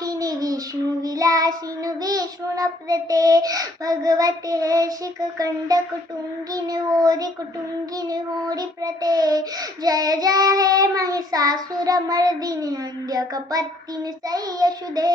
नाशिनी विष्णुविलासिनि विष्णुनप्रते भगवते शिखकण्टकटुङ्गिनि होरिकुटुङ्गिनि होरिप्रते जय जय हे महिषासुरमर्दिनि अन्ध्यकपत्तिनि सह्यशुधे